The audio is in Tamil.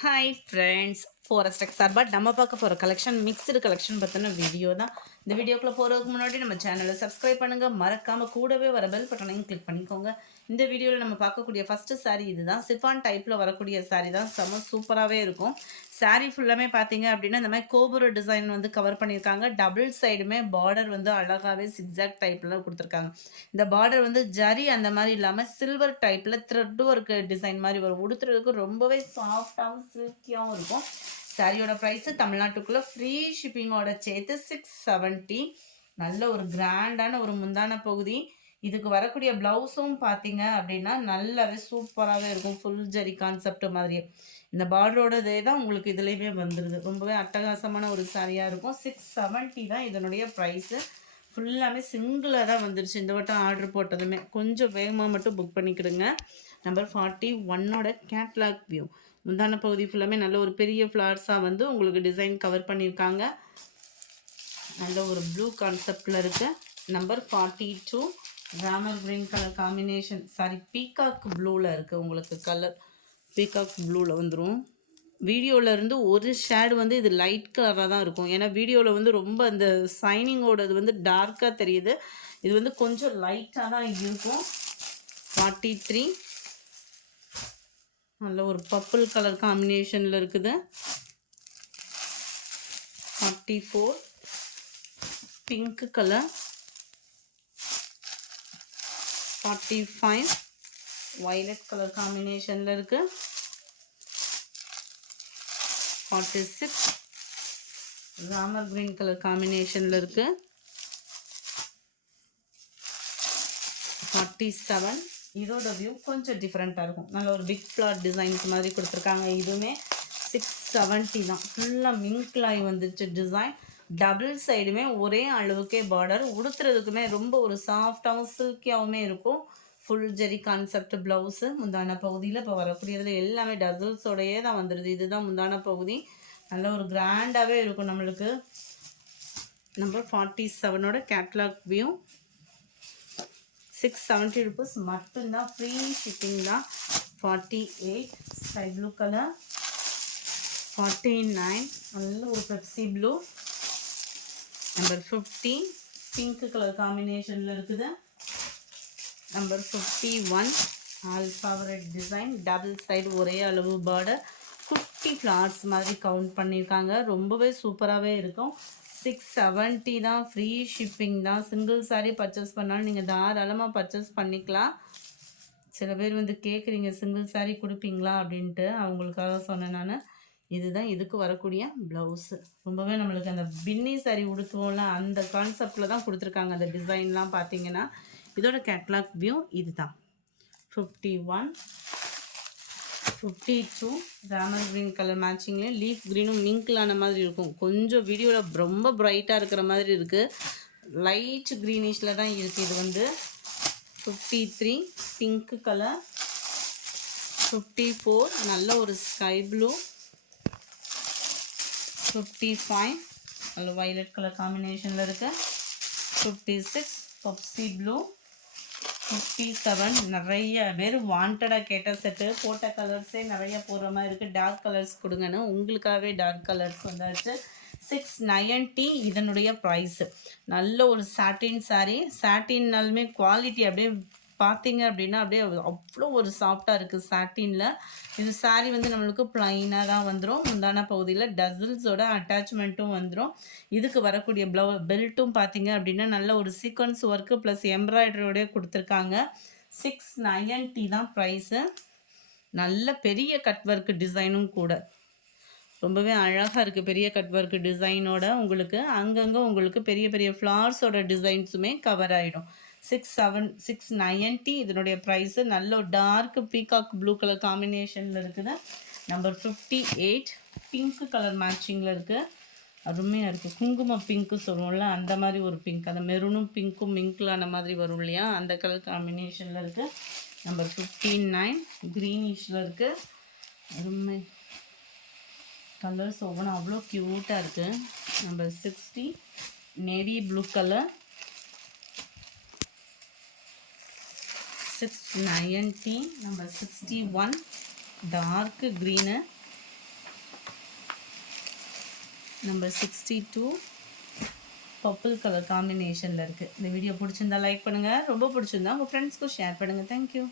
Hi friends, forest XOR but நம்ம பார்க்க போகிற கலெக்ஷன் மிக்சடு கலெக்ஷன் பற்றின வீடியோ தான். இந்த வீடியோக்குள்ளே போகிறதுக்கு முன்னாடி நம்ம சேனலை சப்ஸ்கிரைப் பண்ணுங்கள், மறக்காமல் கூடவே வர பெல் பட்டனையும் கிளிக் பண்ணிக்கோங்க. இந்த வீடியோவில் நம்ம பார்க்கக்கூடிய ஃபஸ்ட்டு சாரீ இதுதான். சிஃபான் டைப்பில் வரக்கூடிய சாரீ தான், செம்ம சூப்பராகவே இருக்கும். சாரீ ஃபுல்லாமே பார்த்தீங்க அப்படின்னா இந்த மாதிரி கோபுர டிசைன் வந்து கவர் பண்ணியிருக்காங்க. டபுள் சைடுமே பார்டர் வந்து அழகாகவே சிக்ஸாக் டைப்பில் கொடுத்துருக்காங்க. இந்த பார்டர் வந்து ஜரி அந்த மாதிரி இல்லாமல் சில்வர் டைப்பில் த்ரெட் ஒர்க் டிசைன் மாதிரி வரும். உடுத்துறதுக்கு ரொம்பவே சாஃப்டாகவும் சில்கியாகவும் இருக்கும். சாரியோட ப்ரைஸு தமிழ்நாட்டுக்குள்ளே ஃப்ரீ ஷிப்பிங்கோட சேர்த்து 670. நல்ல ஒரு கிராண்டான ஒரு முந்தான பகுதி. இதுக்கு வரக்கூடிய ப்ளவுஸும் பார்த்தீங்க அப்படின்னா நல்லாவே சூப்பராகவே இருக்கும். ஃபுல் ஜரி கான்செப்ட் மாதிரியே இந்த பார்டரோடதே தான் உங்களுக்கு இதுலேயுமே வந்துடுது. ரொம்பவே அட்டகாசமான ஒரு சாரியாக இருக்கும். 670 தான் இதனுடைய ப்ரைஸு. ஃபுல்லாமே சிங்கிளாக தான் வந்துருச்சு இந்த வட்டம் ஆர்டர் போட்டதுமே. கொஞ்சம் வேகமாக மட்டும் புக் பண்ணிக்கிடுங்க. நம்பர் 41ஓட கேட்லாக் வியூ. முந்தான பகுதி ஃபுல்லாமே நல்ல ஒரு பெரிய ஃப்ளார்ஸாக வந்து உங்களுக்கு டிசைன் கவர் பண்ணியிருக்காங்க. நல்ல ஒரு ப்ளூ கான்செப்டில் இருக்குது. Number 42 Ramar green colour combination. Sorry, peacock ப்ளூவில் இருக்குது. உங்களுக்கு கலர் பீகாக் ப்ளூவில் வந்துடும். வீடியோவிலேருந்து ஒரு ஷேடு வந்து இது லைட் கலராக தான் இருக்கும். ஏன்னா வீடியோவில் வந்து ரொம்ப அந்த சைனிங்கோடது வந்து டார்க்காக தெரியுது. இது வந்து கொஞ்சம் லைட்டாக தான் இருக்கும். 43 நல்ல ஒரு பர்பிள் கலர் காம்பினேஷனில் இருக்குது. 44 பிங்க் கலர். 45 வயலட் கலர் காம்பினேஷனில் இருக்குது. 46 ராமர் கிரீன் கலர் காம்பினேஷனில் இருக்குது. 47 இதோட வியூ கொஞ்சம் டிஃப்ரெண்ட்டாக இருக்கும். நல்ல ஒரு பிக் ஃப்ளார் டிசைன்ஸ் மாதிரி கொடுத்துருக்காங்க. இதுவுமே 670 தான். ஃபுல்லாக மிங்க்லாய் வந்துச்சு டிசைன். டபுள் சைடுமே ஒரே அளவுக்கே பார்டர். உடுத்துறதுக்குமே ரொம்ப ஒரு சாஃப்டாகவும் சில்கியாகவுமே இருக்கும். ஃபுல் ஜெரி கான்செப்ட் ப்ளவுஸு. முந்தான பகுதியில் இப்போ வரக்கூடியதில் எல்லாமே டசல்ஸோடையே தான் வந்துடுது. இதுதான் முந்தான பகுதி. நல்ல ஒரு கிராண்டாகவே இருக்கும் நம்மளுக்கு. நம்பர் 47ஓட கேட்லாக் வியூ. 670 rupees மட்டும்தான். ஃப்ரீ ஷிப்பிங் தான். 48 ஸ்கை ப்ளூ கலர். 49 நல்ல ஒரு Pepsi blue. Number 50 pink colour காம்பினேஷனில் இருக்குது. நம்பர் 51 alpha red design. Double side ஒரே அளவு பார்டர். குட்டி ஃப்ளார்ஸ் மாதிரி கவுண்ட் பண்ணியிருக்காங்க. ரொம்பவே சூப்பராகவே இருக்கும். 670 தான். ஃப்ரீ ஷிப்பிங் தான். சிங்கிள் சாரீ பர்ச்சேஸ் பண்ணாலும் நீங்கள் தாராளமாக பர்ச்சேஸ் பண்ணிக்கலாம். சில பேர் வந்து கேட்குறீங்க சிங்கிள் சாரீ கொடுப்பீங்களா அப்படின்ட்டு, அவங்களுக்காக சொன்னேன் நான். இதுதான் இதுக்கு வரக்கூடிய ப்ளவுஸு. ரொம்பவே நம்மளுக்கு அந்த பின்னி சாரீ உடுத்துவோம்ல அந்த கான்செப்டில் தான் கொடுத்துருக்காங்க. அந்த டிசைன்லாம் பார்த்தீங்கன்னா இதோட கேட்லாக் வியூ இது தான். 51 52 ராமர் க்ரீன் கலர் மேட்சிங்லேயும் லீஃப் க்ரீனும் மிங்க்லான மாதிரி இருக்கும். கொஞ்சம் வீடியோவில் ரொம்ப ப்ரைட்டாக இருக்கிற மாதிரி இருக்குது. லைட் க்ரீனிஷில் தான் இருக்குது. இது வந்து 53 பிங்க் கலர். 54 நல்ல ஒரு ஸ்கை ப்ளூ. 55 நல்ல வயலட் கலர் காம்பினேஷனில் இருக்குது. 56 பப்சி ப்ளூ. 57 நிறைய பேர் வாண்டடாக கேட்ட செட்டு. போட்ட கலர்ஸே நிறைய போடுற மாதிரி இருக்குது. டார்க் கலர்ஸ் கொடுங்கன்னு உங்களுக்காகவே டார்க் கலர்ஸ் வந்தாச்சு. 690 இதனுடைய ப்ரைஸு. நல்ல ஒரு சாட்டின் சாரீ. சாட்டின்னாலுமே குவாலிட்டி அப்படியே பார்த்தீங்க அப்படின்னா அப்படியே அவ்வளோ ஒரு சாஃப்டாக இருக்குது சாட்டினில். இது சாரீ வந்து நம்மளுக்கு ப்ளைனாக தான் வந்துடும். முந்தான பகுதியில் டசில்ஸோட அட்டாச்மெண்ட்டும் வந்துடும். இதுக்கு வரக்கூடிய பெல்ட்டும் பார்த்தீங்க அப்படின்னா நல்ல ஒரு சீக்வன்ஸ் ஒர்க்கு ப்ளஸ் எம்ப்ராய்டரியோடய கொடுத்துருக்காங்க. 690 தான் ப்ரைஸு. நல்ல பெரிய கட் ஒர்க் டிசைனும் கூட. ரொம்பவே அழகாக இருக்குது. பெரிய கட் ஒர்க் டிசைனோட உங்களுக்கு அங்கங்கே உங்களுக்கு பெரிய பெரிய ஃப்ளார்ஸோட டிசைன்ஸுமே கவர் ஆகிடும். 690 இதனுடைய ப்ரைஸு. நல்ல ஒரு டார்க் பீகாக் ப்ளூ கலர் காம்பினேஷனில் இருக்குது. நம்பர் 58 பிங்க் கலர் மேட்சிங்கில் இருக்குது. அருமையாக இருக்குது. குங்கும பிங்க்கு சொல்லுவோம்ல அந்த மாதிரி ஒரு பிங்க். அந்த மெரூனும் பிங்க்கும் மிங்க்லான மாதிரி வரும் இல்லையா, அந்த கலர் காம்பினேஷனில் இருக்குது. நம்பர் 59 க்ரீனிஷில் இருக்குது. அருமை கலர்ஸ் ஒவ்வொன்றும் அவ்வளோ க்யூட்டாக இருக்குது. Number 60 navy blue colour. 690 number 61 dark green. Number 62 purple colour காம்பினேஷனில் இருக்குது. இந்த வீடியோ பிடிச்சிருந்தா லைக் பண்ணுங்கள், ரொம்ப பிடிச்சிருந்தா உங்கள் ஃப்ரெண்ட்ஸ்க்கும் ஷேர் பண்ணுங்கள். தேங்க்யூ.